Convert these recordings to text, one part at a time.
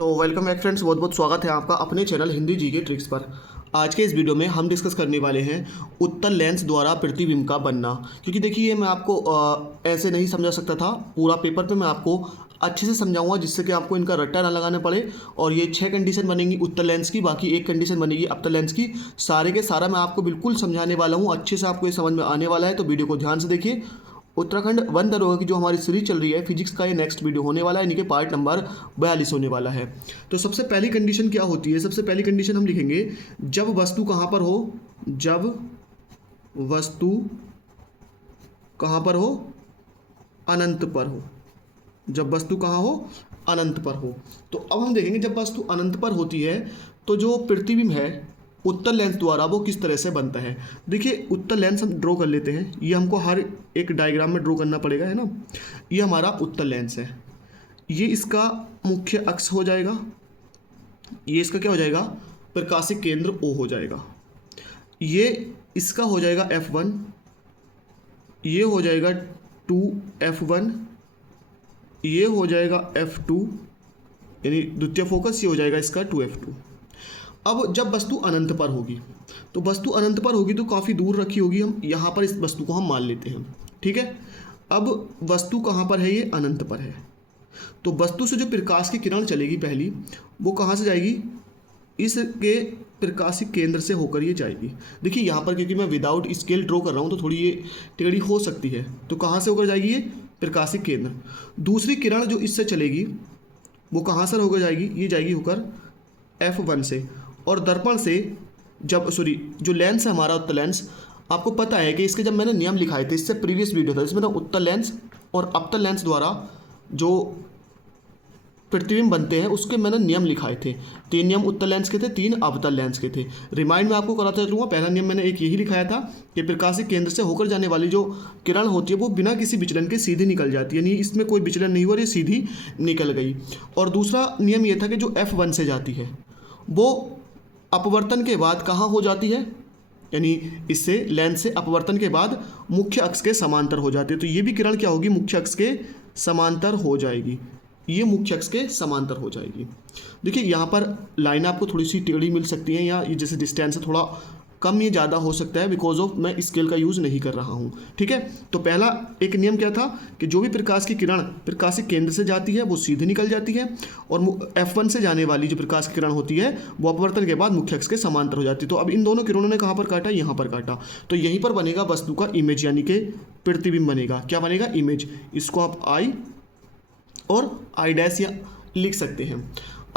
तो welcome back friends, बहुत बहुत स्वागत है आपका अपने चैनल हिंदी जी के ट्रिक्स पर। आज के इस वीडियो में हम डिस्कस करने वाले हैं उत्तल लेंस द्वारा प्रतिबिंब का बनना। क्योंकि देखिए मैं आपको ऐसे नहीं समझा सकता था, पूरा पेपर पे मैं आपको अच्छे से समझाऊंगा जिससे कि आपको इनका रट्टा ना लगाने पड़े। और ये 6 कंडीशन बनेंगी उत्तल लेंस की, बाकी 1 कंडीशन बनेगी अवतल लेंस की। सारे के सारा मैं आपको बिल्कुल समझाने वाला हूँ, अच्छे से आपको ये समझ में आने वाला है, तो वीडियो को ध्यान से देखिए। उत्तराखंड वन दरोगा की जो हमारी सीरीज चल रही है फिजिक्स का, ये नेक्स्ट वीडियो होने वाला है, यानी कि पार्ट नंबर 42 होने वाला है। तो सबसे पहली कंडीशन क्या होती है? सबसे पहली कंडीशन हम लिखेंगे जब वस्तु कहाँ पर हो, जब वस्तु कहाँ पर हो, अनंत पर हो। जब वस्तु कहाँ हो, अनंत पर हो। तो अब हम देखेंगे जब वस्तु अनंत पर होती है तो जो प्रतिबिंब है उत्तल लेंस द्वारा वो किस तरह से बनता है। देखिए उत्तल लेंस हम ड्रॉ कर लेते हैं, ये हमको हर एक डायग्राम में ड्रॉ करना पड़ेगा, है ना। ये हमारा उत्तल लेंस है, ये इसका मुख्य अक्ष हो जाएगा, ये इसका क्या हो जाएगा, प्रकाशिक केंद्र O हो जाएगा। ये इसका हो जाएगा F1, ये हो जाएगा 2F1, ये हो जाएगा F2 यानी द्वितीय फोकस, ये हो जाएगा इसका 2F2। अब जब वस्तु अनंत पर होगी, तो वस्तु अनंत पर होगी तो काफ़ी दूर रखी होगी, हम यहाँ पर इस वस्तु को हम मान लेते हैं, ठीक है। अब वस्तु कहाँ पर है, ये अनंत पर है। तो वस्तु से जो प्रकाश की किरण चलेगी पहली, वो कहाँ से जाएगी, इसके प्रकाशिक केंद्र से होकर ये जाएगी। देखिए यहाँ पर क्योंकि मैं विदाउट स्केल ड्रॉ कर रहा हूँ तो थोड़ी ये टेढ़ी हो सकती है, तो कहाँ से होकर जाएगी, ये प्रकाशिक केंद्र। दूसरी किरण जो इससे चलेगी वो कहाँ से होकर जाएगी, ये जाएगी होकर F1 से। और दर्पण से जब जो लेंस है हमारा उत्तल लेंस, आपको पता है कि इसके जब मैंने नियम लिखाए थे, इससे प्रीवियस वीडियो था इसमें, तो उत्तल लेंस और अवतल लेंस द्वारा जो प्रतिबिंब बनते हैं उसके मैंने नियम लिखाए थे। 3 नियम उत्तल लेंस के थे, 3 अवतल लेंस के थे। रिमाइंड में आपको कराता चलूँगा। पहला नियम मैंने एक यही लिखाया था कि प्रकाशिक केंद्र से होकर जाने वाली जो किरण होती है वो बिना किसी विचलन के सीधी निकल जाती है, यानी इसमें कोई विचलन नहीं हुआ, ये सीधी निकल गई। और दूसरा नियम ये था कि जो F1 से जाती है वो अपवर्तन के बाद कहाँ हो जाती है, यानी इससे लेंस से अपवर्तन के बाद मुख्य अक्ष के समांतर हो जाती है। तो ये भी किरण क्या होगी, मुख्य अक्ष के समांतर हो जाएगी, ये मुख्य अक्ष के समांतर हो जाएगी। देखिए यहाँ पर लाइन आपको थोड़ी सी टेढ़ी मिल सकती है, या ये जैसे डिस्टेंस है थोड़ा कम, ये ज़्यादा हो सकता है बिकॉज ऑफ मैं स्केल का यूज़ नहीं कर रहा हूँ, ठीक है। तो पहला एक नियम क्या था कि जो भी प्रकाश की किरण प्रकाशिक केंद्र से जाती है वो सीधे निकल जाती है, और F1 से जाने वाली जो प्रकाश की किरण होती है वो अपवर्तन के बाद मुख्य अक्ष के समांतर हो जाती है। तो अब इन दोनों किरणों ने कहाँ पर काटा, यहाँ पर काटा, तो यहीं पर बनेगा वस्तु का इमेज, यानी कि प्रतिबिंब बनेगा। क्या बनेगा, इमेज। इसको आप आई और आई डैश या लिख सकते हैं।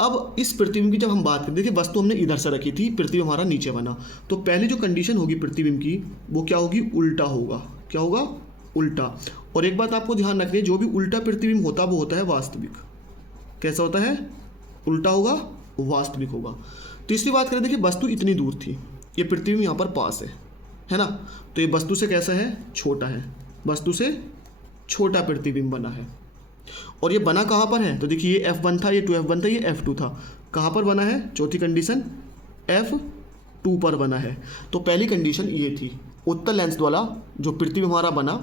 अब इस प्रतिबिंब की जब हम बात करें, देखिए वस्तु हमने इधर से रखी थी, प्रतिबिंब हमारा नीचे बना, तो पहली जो कंडीशन होगी प्रतिबिंब की वो क्या होगी, उल्टा होगा। क्या होगा, उल्टा। और एक बात आपको ध्यान रखनी है, जो भी उल्टा प्रतिबिंब होता वो होता है वास्तविक। कैसा होता है, उल्टा होगा, वास्तविक होगा। तीसरी बात करें, देखिए वस्तु इतनी दूर थी, ये प्रतिबिंब यहाँ पर पास है ना, तो ये वस्तु से कैसा है, छोटा है, वस्तु से छोटा प्रतिबिंब बना है। और ये बना कहाँ पर है, तो देखिए ये F1 था, ये 2F1 था, ये F2 था, कहाँ पर बना है, चौथी कंडीशन F2 पर बना है। तो पहली कंडीशन ये थी, उत्तल लेंस द्वारा जो प्रतिबिंब हमारा बना,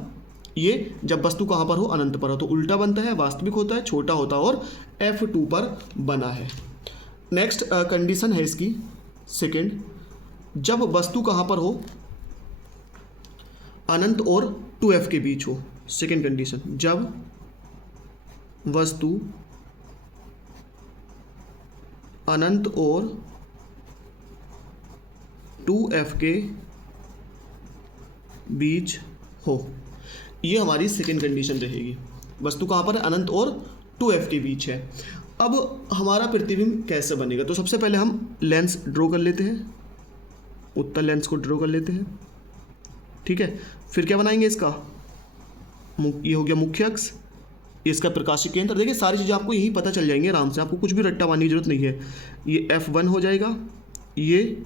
ये जब वस्तु कहाँ पर हो, अनंत पर हो, तो उल्टा बनता है, वास्तविक होता है, छोटा होता है, और F2 पर बना है। नेक्स्ट कंडीशन है इसकी सेकेंड, जब वस्तु कहाँ पर हो, अनंत और 2F के बीच हो। सेकेंड कंडीशन, जब वस्तु अनंत और 2F के बीच हो, ये हमारी सेकेंड कंडीशन रहेगी। वस्तु कहाँ पर है, अनंत और 2F के बीच है। अब हमारा प्रतिबिंब कैसे बनेगा, तो सबसे पहले हम लेंस ड्रॉ कर लेते हैं, उत्तल लेंस को ड्रॉ कर लेते हैं, ठीक है। फिर क्या बनाएंगे, इसका ये हो गया मुख्य अक्ष, इसका प्रकाशिक केंद्र। देखिए सारी चीज़ें आपको यही पता चल जाएंगे आराम से, आपको कुछ भी रट्टा मारने की जरूरत नहीं है। ये F1 हो जाएगा, ये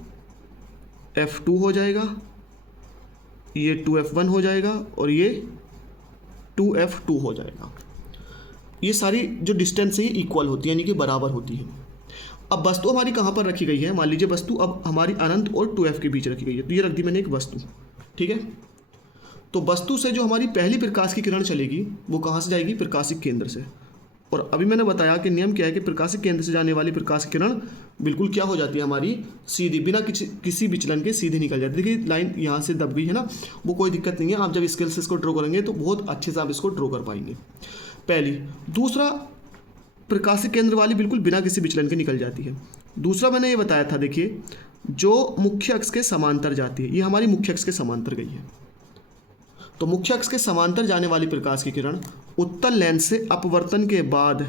F2 हो जाएगा, ये 2F1 हो जाएगा, और ये 2F2 हो जाएगा। ये सारी जो डिस्टेंस है ये इक्वल होती है, यानी कि बराबर होती है। अब वस्तु हमारी कहाँ पर रखी गई है, मान लीजिए वस्तु अब हमारी अनंत और 2F के बीच रखी गई है, तो ये रख दी मैंने एक वस्तु, ठीक है। तो वस्तु से जो हमारी पहली प्रकाश की किरण चलेगी वो कहाँ से जाएगी, प्रकाशिक केंद्र से, और अभी मैंने बताया कि नियम क्या है कि प्रकाशिक केंद्र से जाने वाली प्रकाश किरण बिल्कुल क्या हो जाती है हमारी, सीधी, बिना किसी विचलन के सीधी निकल जाती है। देखिए लाइन यहाँ से दब गई है ना, वो कोई दिक्कत नहीं है, आप जब स्केल से इसको ड्रॉ करेंगे तो बहुत अच्छे से आप इसको ड्रॉ कर पाएंगे। पहली। दूसरा, प्रकाशिक केंद्र वाली बिल्कुल बिना किसी विचलन के निकल जाती है। दूसरा मैंने ये बताया था, देखिए जो मुख्य अक्ष के समांतर जाती है, ये हमारी मुख्य अक्ष के समांतर गई है। तो मुख्य अक्ष के समांतर जाने वाली प्रकाश की किरण उत्तल लेंस से अपवर्तन के बाद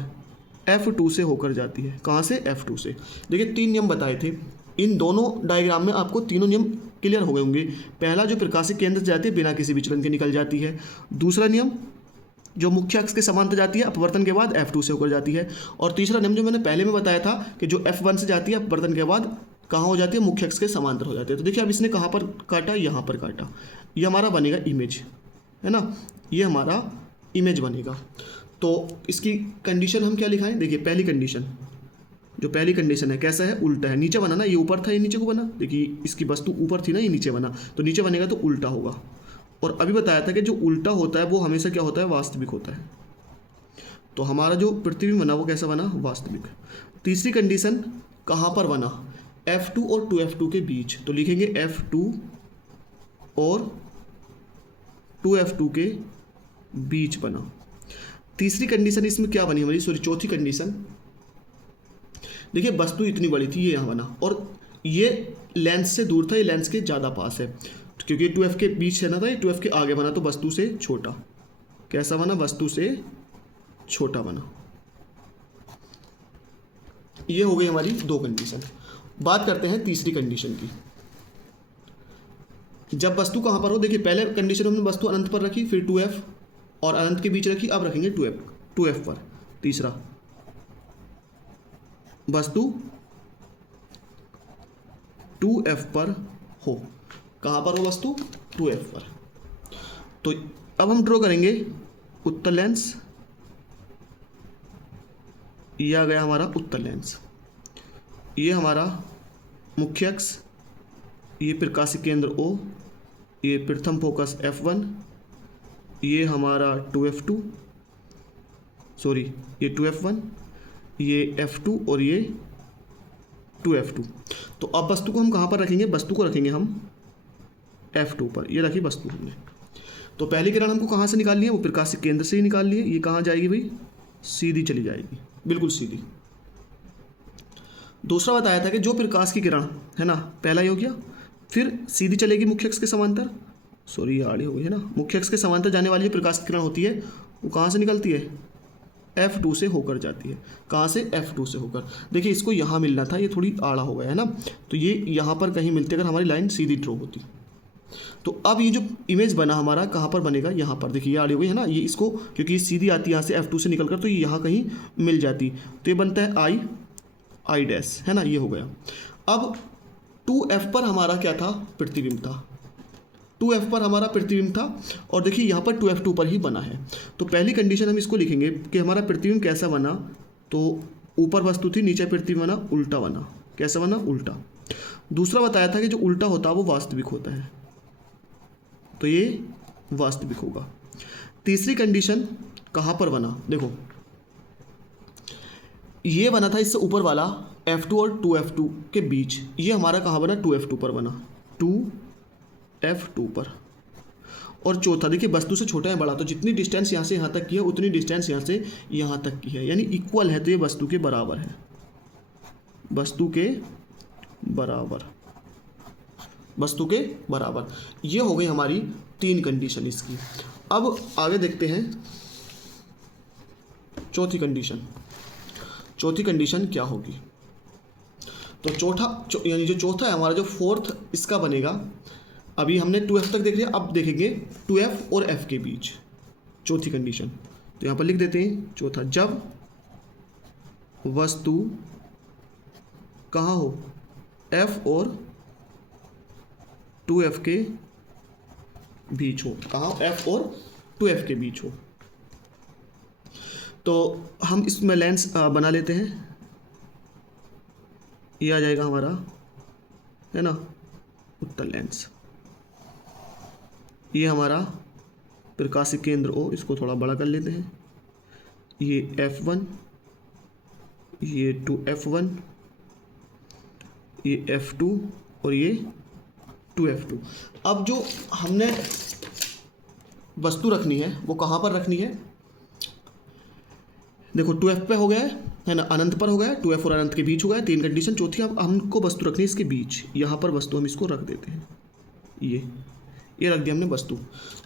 F2 से होकर जाती है। कहाँ से? F2 से। देखिए 3 नियम बताए थे, इन दोनों डायग्राम में आपको तीनों नियम क्लियर हो गए होंगे। पहला, जो प्रकाशिक केंद्र से जाती है बिना किसी विचलन के निकल जाती है। दूसरा नियम, जो मुख्य अक्ष के समांतर जाती है अपवर्तन के बाद F2 से होकर जाती है। और तीसरा नियम जो मैंने पहले में बताया था कि जो F1 से जाती है अपवर्तन के बाद कहाँ हो जाती है, मुख्य अक्ष के समांतर हो जाती है। तो देखिए अब इसने कहाँ पर काटा, यहाँ पर काटा, ये हमारा बनेगा इमेज, है ना, ये हमारा इमेज बनेगा। तो इसकी कंडीशन हम क्या लिखाएं? देखिए पहली कंडीशन, जो पहली कंडीशन है कैसा है, उल्टा है। नीचे बना ना, ये ऊपर था, ये नीचे को बना। देखिए इसकी वस्तु ऊपर थी ना, ये नीचे बना, तो नीचे बनेगा तो उल्टा होगा। और अभी बताया था कि जो उल्टा होता है वो हमेशा क्या होता है, वास्तविक होता है। तो हमारा जो प्रतिबिंब बना वो कैसा बना, वास्तविक। तीसरी कंडीशन कहाँ पर बना, F2 और 2F2 के बीच, तो लिखेंगे F2 और 2F2 के बीच बना। तीसरी कंडीशन इसमें क्या बनी हमारी, सॉरी चौथी कंडीशन, देखिए वस्तु इतनी बड़ी थी, ये यहाँ बना, और ये लेंस से दूर था, ये लेंस के ज़्यादा पास है, क्योंकि 2F के बीच है ना था, ये 2F के आगे बना, तो वस्तु से छोटा। कैसा बना, वस्तु से छोटा बना। ये हो गई हमारी 2 कंडीशन। बात करते हैं तीसरी कंडीशन की। जब वस्तु कहाँ पर हो, देखिए पहले कंडीशन हमने वस्तु अनंत पर रखी, फिर 2F और अनंत के बीच रखी, अब रखेंगे 2F पर। तीसरा, वस्तु 2F पर हो। कहाँ पर हो वस्तु, 2F पर। तो अब हम ड्रॉ करेंगे उत्तल लेंस, ये आ गया हमारा उत्तल लेंस, ये हमारा मुख्य अक्ष, ये प्रकाशिक केंद्र O, ये प्रथम फोकस F1, ये हमारा 2F2, सॉरी ये 2F1, ये F2 और ये 2F2। तो अब वस्तु को हम कहाँ पर रखेंगे, वस्तु को रखेंगे हम F2 पर। ये रखी वस्तु हमने। तो पहली किरण हमको कहाँ से निकालनी है, वो प्रकाशिक केंद्र से ही निकालनी है। ये कहाँ जाएगी भाई, सीधी चली जाएगी, बिल्कुल सीधी। दूसरा बताया था कि जो प्रकाश की किरण है ना, पहला ही हो गया, फिर सीधी चलेगी मुख्य अक्ष के समांतर, सॉरी ये आड़ी हो गई है ना, मुख्य अक्ष के समांतर जाने वाली जो प्रकाश की किरण होती है वो कहाँ से निकलती है, F2 से होकर जाती है। कहाँ से, F2 से होकर। देखिए इसको यहाँ मिलना था, ये थोड़ी आड़ा हो गया है ना, तो ये यहाँ पर कहीं मिलती अगर हमारी लाइन सीधी ड्रॉ होती। तो अब ये जो इमेज बना हमारा कहाँ पर बनेगा, यहाँ पर। देखिए ये आड़ी हो गई है ना, ये इसको क्योंकि ये सीधी आती है यहाँ से F2 से निकल कर, तो ये यहाँ कहीं मिल जाती, तो ये बनता है I डैश, है ना, ये हो गया। अब 2F पर हमारा क्या था, प्रतिबिंब था। 2F पर हमारा प्रतिबिंब था, और देखिए यहाँ पर 2F2 पर ही बना है। तो पहली कंडीशन हम इसको लिखेंगे कि हमारा प्रतिबिंब कैसा बना, तो ऊपर वस्तु थी, नीचे प्रतिबिंब बना, उल्टा बना। कैसा बना, उल्टा। दूसरा बताया था कि जो उल्टा होता है वो वास्तविक होता है, तो ये वास्तविक होगा। तीसरी कंडीशन कहाँ पर बना, देखो ये बना था इससे ऊपर वाला F2 और 2F2 के बीच, ये हमारा कहाँ बना, 2F2 पर बना, 2F2 पर। और चौथा देखिए वस्तु से छोटा है बड़ा, तो जितनी डिस्टेंस यहाँ से यहाँ तक की है उतनी डिस्टेंस यहाँ से यहाँ तक की है, यानी इक्वल है, तो ये वस्तु के बराबर है, वस्तु के बराबर, वस्तु के बराबर। ये हो गई हमारी 3 कंडीशन इसकी। अब आगे देखते हैं चौथी कंडीशन। चौथी कंडीशन क्या होगी, तो यानी जो चौथा है हमारा, जो फोर्थ इसका बनेगा। अभी हमने 2F तक देख लिया, अब देखेंगे 2F और F के बीच चौथी कंडीशन। तो यहाँ पर लिख देते हैं चौथा, जब वस्तु कहाँ हो, F और 2F के बीच हो। कहाँ, F और 2F के बीच हो। तो हम इसमें लेंस बना लेते हैं, ये आ जाएगा हमारा, है ना, उत्तल लेंस। ये हमारा प्रकाशिक केंद्र O, इसको थोड़ा बड़ा कर लेते हैं, ये F1 ये 2F1, ये F2 और ये 2F2। अब जो हमने वस्तु रखनी है वो कहाँ पर रखनी है? देखो 2F पे हो गया है ना, अनंत पर हो गया है, 2F और अनंत के बीच हो गया है, 3 कंडीशन। चौथी अब हमको वस्तु रखनी है इसके बीच, यहाँ पर वस्तु हम इसको रख देते हैं, ये रख दिया हमने वस्तु।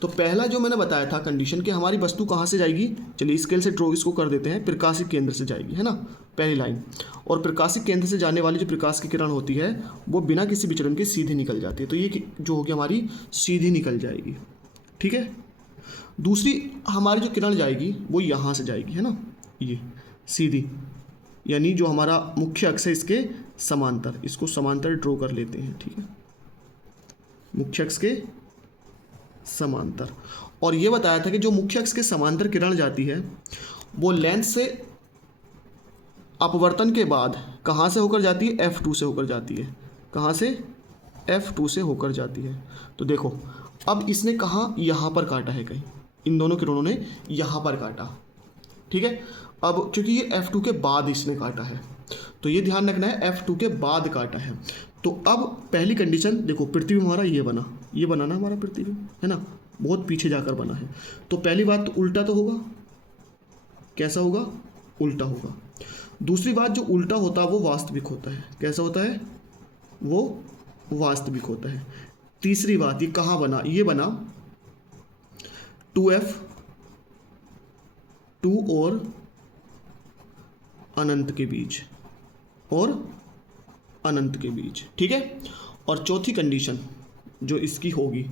तो पहला जो मैंने बताया था कंडीशन कि हमारी वस्तु कहाँ से जाएगी, चलिए स्केल से ड्रॉ इसको कर देते हैं, प्रकाशिक केंद्र से जाएगी, है ना, पहली लाइन। और प्रकाशिक केंद्र से जाने वाली जो प्रकाश की किरण होती है वो बिना किसी विचलन के सीधे निकल जाती है, तो ये जो होगी हमारी सीधी निकल जाएगी, ठीक है। दूसरी हमारी जो किरण जाएगी वो यहाँ से जाएगी, है ना, ये सीधी, यानी जो हमारा मुख्य अक्ष है इसके समांतर, इसको समांतर ड्रॉ कर लेते हैं, ठीक है, मुख्य अक्ष के समांतर। और ये बताया था कि जो मुख्य अक्ष के समांतर किरण जाती है वो लेंस से अपवर्तन के बाद कहाँ से होकर जाती है? F2 से होकर जाती है। कहाँ से? F2 से होकर जाती है। तो देखो अब इसने कहाँ, यहाँ पर काटा है कहीं, इन दोनों किरणों ने यहाँ पर काटा, ठीक है। अब क्योंकि ये F2 के बाद इसने काटा है तो ये ध्यान रखना है, F2 के बाद काटा है। तो अब पहली कंडीशन देखो, प्रतिबिंब हमारा ये बना ना हमारा प्रतिबिंब, है ना, बहुत पीछे जाकर बना है। तो पहली बात तो उल्टा तो होगा, कैसा होगा? उल्टा होगा। दूसरी बात, जो उल्टा होता है वो वास्तविक होता है। कैसा होता है? वो वास्तविक होता है। तीसरी बात, ये कहाँ बना? ये बना 2F2 और अनंत के बीच, ठीक है। और चौथी कंडीशन जो इसकी होगी,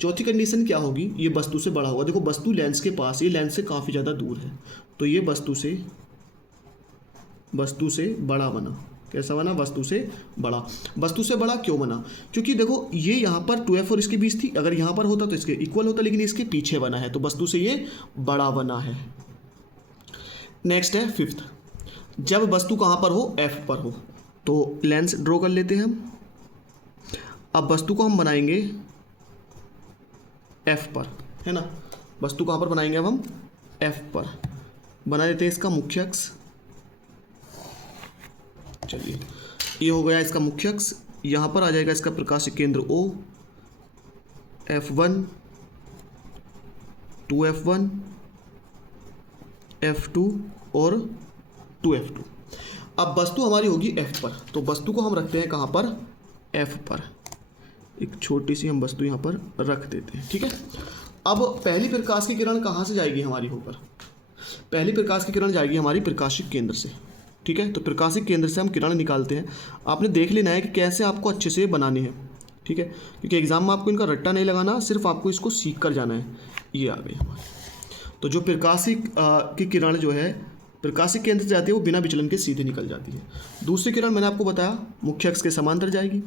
चौथी कंडीशन क्या होगी? ये वस्तु से बड़ा होगा। देखो वस्तु लेंस के पास, ये लेंस से काफ़ी ज़्यादा दूर है, तो ये वस्तु से बड़ा बना। कैसा बना? वस्तु से बड़ा। वस्तु से बड़ा क्यों बना? क्योंकि देखो ये यहाँ पर 2F और इसके बीच थी, अगर यहाँ पर होता तो इसके इक्वल होता, लेकिन इसके पीछे बना है तो वस्तु से ये बड़ा बना है। नेक्स्ट है फिफ्थ, जब वस्तु कहाँ पर हो? F पर हो। तो लेंस ड्रॉ कर लेते हैं हम। अब वस्तु को हम बनाएंगे F पर, है ना, वस्तु कहाँ पर बनाएंगे अब हम? F पर बना देते हैं इसका मुख्य अक्ष। चलिए ये हो गया इसका मुख्य अक्ष। यहाँ पर आ जाएगा इसका प्रकाशिक केंद्र O, F1, 2F1, F2 और 2F2। अब वस्तु हमारी होगी F पर, तो वस्तु को हम रखते हैं कहाँ पर? F पर। एक छोटी सी हम वस्तु यहाँ पर रख देते हैं, ठीक है। अब पहली प्रकाश की किरण कहाँ से जाएगी हमारी होकर? पहली प्रकाश की किरण जाएगी हमारी प्रकाशिक केंद्र से, ठीक है। तो प्रकाशिक केंद्र से हम किरण निकालते हैं। आपने देख लेना है कि कैसे आपको अच्छे से बनाने हैं, ठीक है, क्योंकि एग्जाम में आपको इनका रट्टा नहीं लगाना, सिर्फ आपको इसको सीख कर जाना है। ये आ गई हमारी। तो जो प्रकाशिक की किरण जो है प्रकाशिक केंद्र से जाती है वो बिना विचलन के सीधे निकल जाती है। दूसरी किरण मैंने आपको बताया मुख्य अक्ष के समांतर जाएगी,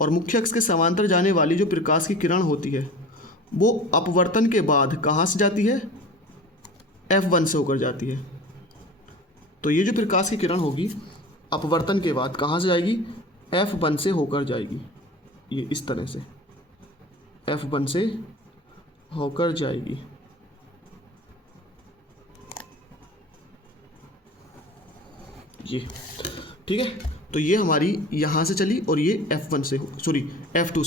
और मुख्य अक्ष के समांतर जाने वाली जो प्रकाश की किरण होती है वो अपवर्तन के बाद कहाँ से जाती है? F1 से होकर जाती है। तो ये जो प्रकाश की किरण होगी अपवर्तन के बाद कहाँ से जाएगी? F1 से होकर जाएगी। ये इस तरह से F1 से होकर जाएगी। ये ठीक है। तो ये हमारी यहाँ से चली और ये F2 से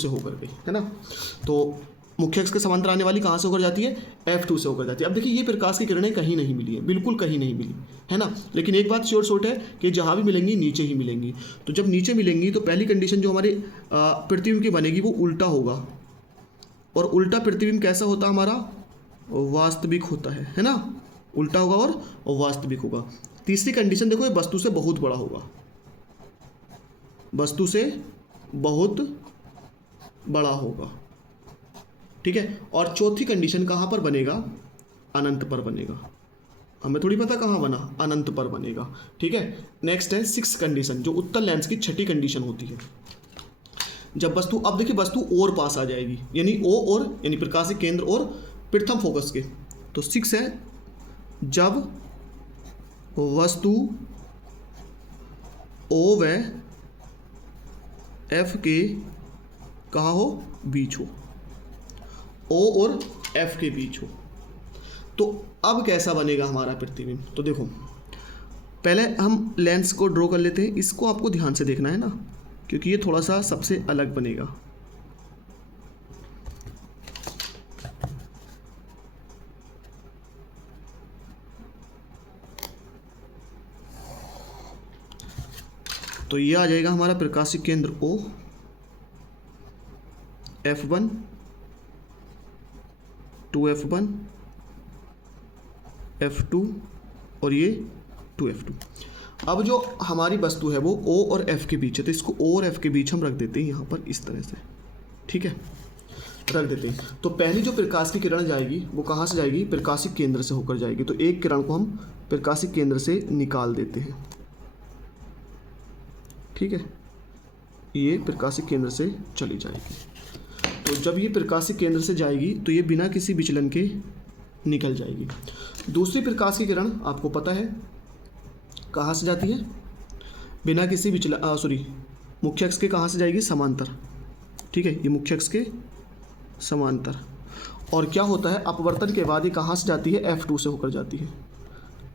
होकर गई, है ना। तो मुख्य अक्ष के समांतर आने वाली कहाँ से होकर जाती है? F2 से होकर जाती है। अब देखिए ये प्रकाश की किरणें कहीं नहीं मिली है, बिल्कुल कहीं नहीं मिली, है ना। लेकिन एक बात श्योर शॉर्ट है कि जहाँ भी मिलेंगी नीचे ही मिलेंगी। तो जब नीचे मिलेंगी तो पहली कंडीशन जो हमारे प्रतिबिंब की बनेगी वो उल्टा होगा, और उल्टा प्रतिबिंब कैसा होता है हमारा? वास्तविक होता है ना। उल्टा होगा और वास्तविक होगा। तीसरी कंडीशन देखो, ये वस्तु से बहुत बड़ा होगा, वस्तु से बहुत बड़ा होगा, ठीक है। और चौथी कंडीशन कहाँ पर बनेगा? अनंत पर बनेगा। हमें थोड़ी पता कहाँ बना, अनंत पर बनेगा, ठीक है। नेक्स्ट है सिक्स कंडीशन, जो उत्तल लेंस की छठी कंडीशन होती है। जब वस्तु, अब देखिए वस्तु और पास आ जाएगी, यानी O और यानी प्रकाशिक केंद्र और प्रथम फोकस के। तो 6 है, जब वस्तु O व F के कहाँ हो? बीच हो, O और F के बीच हो। तो अब कैसा बनेगा हमारा प्रतिबिंब? तो देखो पहले हम लेंस को ड्रॉ कर लेते हैं। इसको आपको ध्यान से देखना है ना, क्योंकि ये थोड़ा सा सबसे अलग बनेगा। तो ये आ जाएगा हमारा प्रकाशिक केंद्र O, F1, 2F1, F2 और ये 2F2। अब जो हमारी वस्तु है वो O और F के बीच है, तो इसको O और F के बीच हम रख देते हैं यहाँ पर इस तरह से, ठीक है, रख देते हैं। तो पहली जो प्रकाश की किरण जाएगी वो कहाँ से जाएगी? प्रकाशिक केंद्र से होकर जाएगी। तो एक किरण को हम प्रकाशिक केंद्र से निकाल देते हैं, ठीक है, ये प्रकाशिक केंद्र से चली जाएगी। तो जब ये प्रकाशिक केंद्र से जाएगी तो ये बिना किसी विचलन के निकल जाएगी। दूसरी प्रकाश की किरण आपको पता है कहाँ से जाती है? बिना किसी विचलन, मुख्य अक्ष के कहाँ से जाएगी? समांतर, ठीक है, ये मुख्य अक्ष के समांतर। और क्या होता है, अपवर्तन के बाद ये कहाँ से जाती है? F2 से होकर जाती है।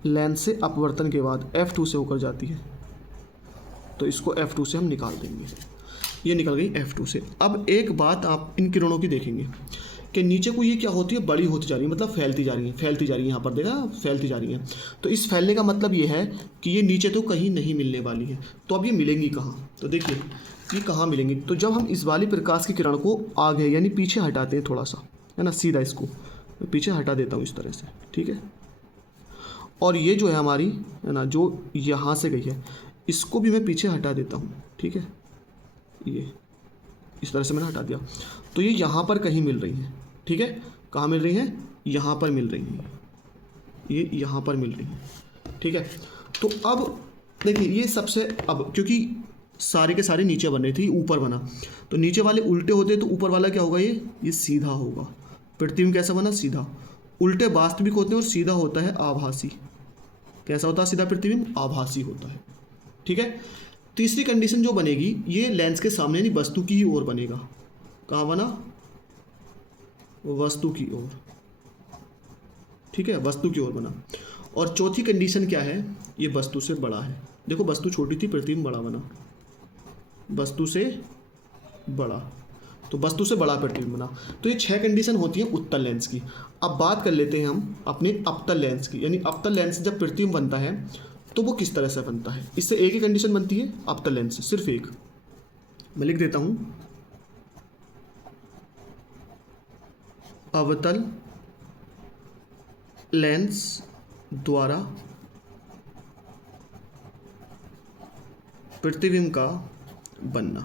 लेंस से अपवर्तन के बाद F2 से होकर जाती है, तो इसको F2 से हम निकाल देंगे। ये निकल गई F2 से। अब एक बात आप इन किरणों की देखेंगे कि नीचे को ये क्या होती है? बड़ी होती जा रही है, मतलब फैलती जा रही है, फैलती जा रही है। यहाँ पर देखा, फैलती जा रही है। तो इस फैलने का मतलब ये है कि ये नीचे तो कहीं नहीं मिलने वाली है। तो अब ये मिलेंगी कहाँ? तो देखिए ये कहाँ मिलेंगी। तो जब हम इस वाली प्रकाश की किरण को आगे यानी पीछे हटाते हैं थोड़ा सा, है ना, सीधा इसको मैं पीछे हटा देता हूँ इस तरह से, ठीक है। और ये जो है हमारी, है ना, जो यहाँ से गई है, इसको भी मैं पीछे हटा देता हूँ, ठीक है, ये इस तरह से मैंने हटा दिया। तो ये यहाँ पर कहीं मिल रही है, ठीक है। कहाँ मिल रही है? यहाँ पर मिल रही है, ये यहाँ पर मिल रही है, ठीक है। तो अब देखिए ये सबसे, अब क्योंकि सारे के सारे नीचे बन रहे थे, ऊपर बना, तो नीचे वाले उल्टे होते तो ऊपर वाला क्या होगा? ये सीधा होगा। प्रतिबिंब कैसा बना? सीधा। उल्टे वास्तविक होते हैं और सीधा होता है आभासी। कैसा होता है सीधा प्रतिबिंब? आभासी होता है, ठीक है। तीसरी कंडीशन जो बनेगी, ये लेंस के सामने यानी वस्तु की ही ओर बनेगा। कहाँ बना? वस्तु की ओर, ठीक है, वस्तु की ओर बना। और चौथी कंडीशन क्या है? ये वस्तु से बड़ा है। देखो वस्तु छोटी थी, प्रतिबिंब बड़ा बना, वस्तु से बड़ा, तो वस्तु से बड़ा प्रतिबिंब बना। तो ये 6 कंडीशन होती है उत्तल लेंस की। अब बात कर लेते हैं हम अपने अवतल लेंस की, यानी अवतल लेंस जब प्रतिबिंब बनता है तो वो किस तरह से बनता है। इससे एक ही कंडीशन बनती है अवतल लेंस से, सिर्फ एक। मैं लिख देता हूं, अवतल लेंस द्वारा प्रतिबिंब का बनना,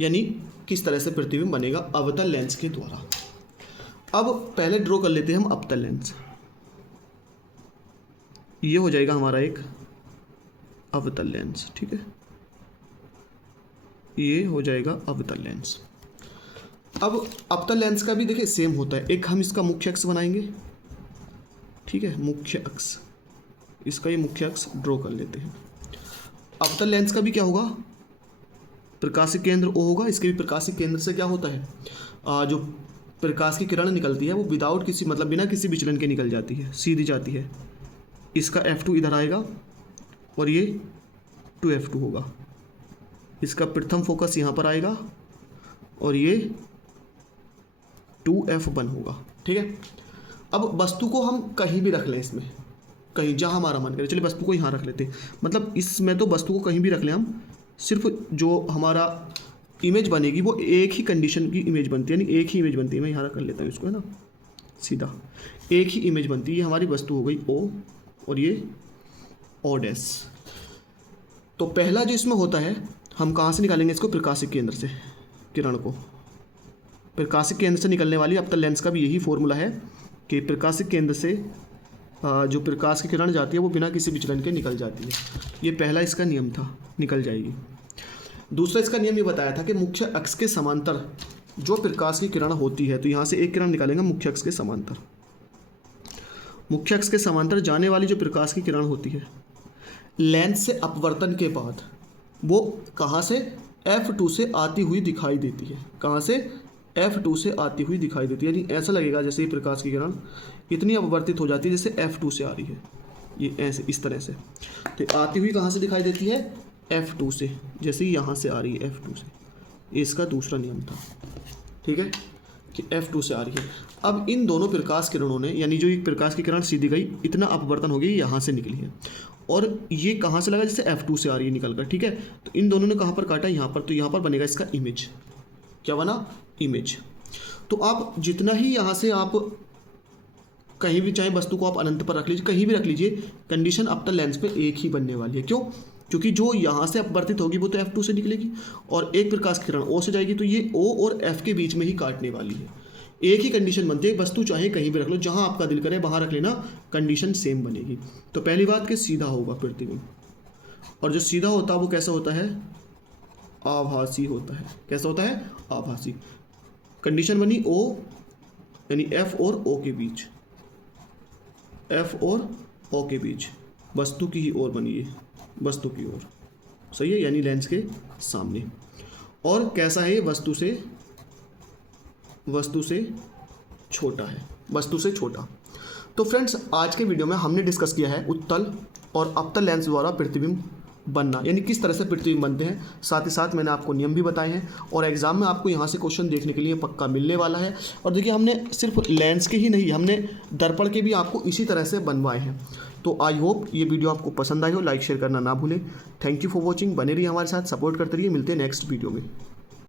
यानी किस तरह से प्रतिबिंब बनेगा? अवतल लेंस के द्वारा। अब पहले ड्रॉ कर लेते हैं हम अवतल लेंस। ये हो जाएगा हमारा एक अवतल लेंस, ठीक है, ये हो जाएगा अवतल लेंस। अब अवतल लेंस का भी देखिए सेम होता है। एक हम इसका मुख्य अक्ष बनाएंगे, ठीक है, मुख्य अक्ष, इसका ये मुख्य अक्ष ड्रॉ कर लेते हैं। अवतल लेंस का भी क्या होगा? प्रकाशिक केंद्र O होगा। इसके भी प्रकाशिक केंद्र से क्या होता है, जो प्रकाश की किरण निकलती है वो विदाउट किसी, मतलब बिना किसी विचलन के निकल जाती है, सीधी जाती है। इसका F2 इधर आएगा और ये 2F2 होगा। इसका प्रथम फोकस यहाँ पर आएगा और ये 2F1 होगा, ठीक है। अब वस्तु को हम कहीं भी रख लें, इसमें कहीं जहाँ हमारा मन करे, चलिए वस्तु को यहाँ रख लेते हैं। मतलब इसमें तो वस्तु को कहीं भी रख लें हम, सिर्फ जो हमारा इमेज बनेगी वो एक ही कंडीशन की इमेज बनती है, यानी एक ही इमेज बनती है। मैं यहाँ रख लेता हूँ इसको, है ना, सीधा एक ही इमेज बनती है। ये हमारी वस्तु हो गई O और ये O डैश। तो पहला जो इसमें होता है, हम कहाँ से निकालेंगे इसको? प्रकाशिक केंद्र से किरण को। प्रकाशिक केंद्र से निकलने वाली अवतल लेंस का भी यही फॉर्मूला है कि प्रकाशिक केंद्र से जो प्रकाश की किरण जाती है वो बिना किसी विचलन के निकल जाती है। ये पहला इसका नियम था, निकल जाएगी। दूसरा इसका नियम ये बताया था कि मुख्य अक्ष के समांतर जो प्रकाश की किरण होती है, तो यहाँ से एक किरण निकालेंगे मुख्य अक्ष के समांतर। मुख्य अक्ष के समांतर जाने वाली जो प्रकाश की किरण होती है, लेंस से अपवर्तन के बाद वो कहाँ से? F2 से आती हुई दिखाई देती है। कहाँ से? F2 से आती हुई दिखाई देती है। यानी ऐसा लगेगा जैसे ही प्रकाश की किरण इतनी अपवर्तित हो जाती है जैसे F2 से आ रही है, ये ऐसे इस तरह से। तो आती हुई कहाँ से दिखाई देती है? F2 से। जैसे ही यहाँ से आ रही है F2 से, ये इसका दूसरा नियम था, ठीक है, कि F2 से आ रही है। अब इन दोनों प्रकाश किरणों ने, यानी जो एक प्रकाश की किरण सीधी गई, इतना अपवर्तन हो गई, यहाँ से निकली है, और ये कहाँ से लगा? जैसे F2 से आ रही है निकल कर, ठीक है। तो इन दोनों ने कहाँ पर काटा? यहाँ पर। तो यहाँ पर बनेगा इसका इमेज। क्या बना? इमेज। तो आप जितना ही यहाँ से आप कहीं भी, चाहे वस्तु को आप अनंत पर रख लीजिए, कहीं भी रख लीजिए, कंडीशन अपतल लेंस पे एक ही बनने वाली है। क्यों? क्योंकि जो यहाँ से अपवर्तित होगी वो तो F2 से निकलेगी, और एक प्रकाश की किरण O से जाएगी, तो ये O और F के बीच में ही काटने वाली है। एक ही कंडीशन बनती है, वस्तु चाहे कहीं भी रख लो, जहाँ आपका दिल करे वहाँ रख लेना, कंडीशन सेम बनेगी। तो पहली बात कि सीधा होगा प्रतिबिंब, और जो सीधा होता है वो कैसा होता है? आभासी होता है। कैसा होता है? आभासी। कंडीशन बनी O, यानी F और O के बीच, F और O के बीच, वस्तु की ही ओर बनी है, वस्तु की ओर, सही है, यानी लेंस के सामने। और कैसा है? वस्तु से छोटा है, वस्तु से छोटा। तो फ्रेंड्स, आज के वीडियो में हमने डिस्कस किया है उत्तल और अपतल लेंस द्वारा प्रतिबिंब बनना, यानी किस तरह से प्रतिबिंब बनते हैं। साथ ही साथ मैंने आपको नियम भी बताए हैं, और एग्जाम में आपको यहाँ से क्वेश्चन देखने के लिए पक्का मिलने वाला है। और देखिए, हमने सिर्फ लेंस के ही नहीं, हमने दर्पण के भी आपको इसी तरह से बनवाए हैं। तो आई होप ये वीडियो आपको पसंद आई हो। लाइक शेयर करना ना भूलें। Thank you for watching. बने रहिए हमारे साथ, सपोर्ट करते रहिए। मिलते हैं नेक्स्ट वीडियो में।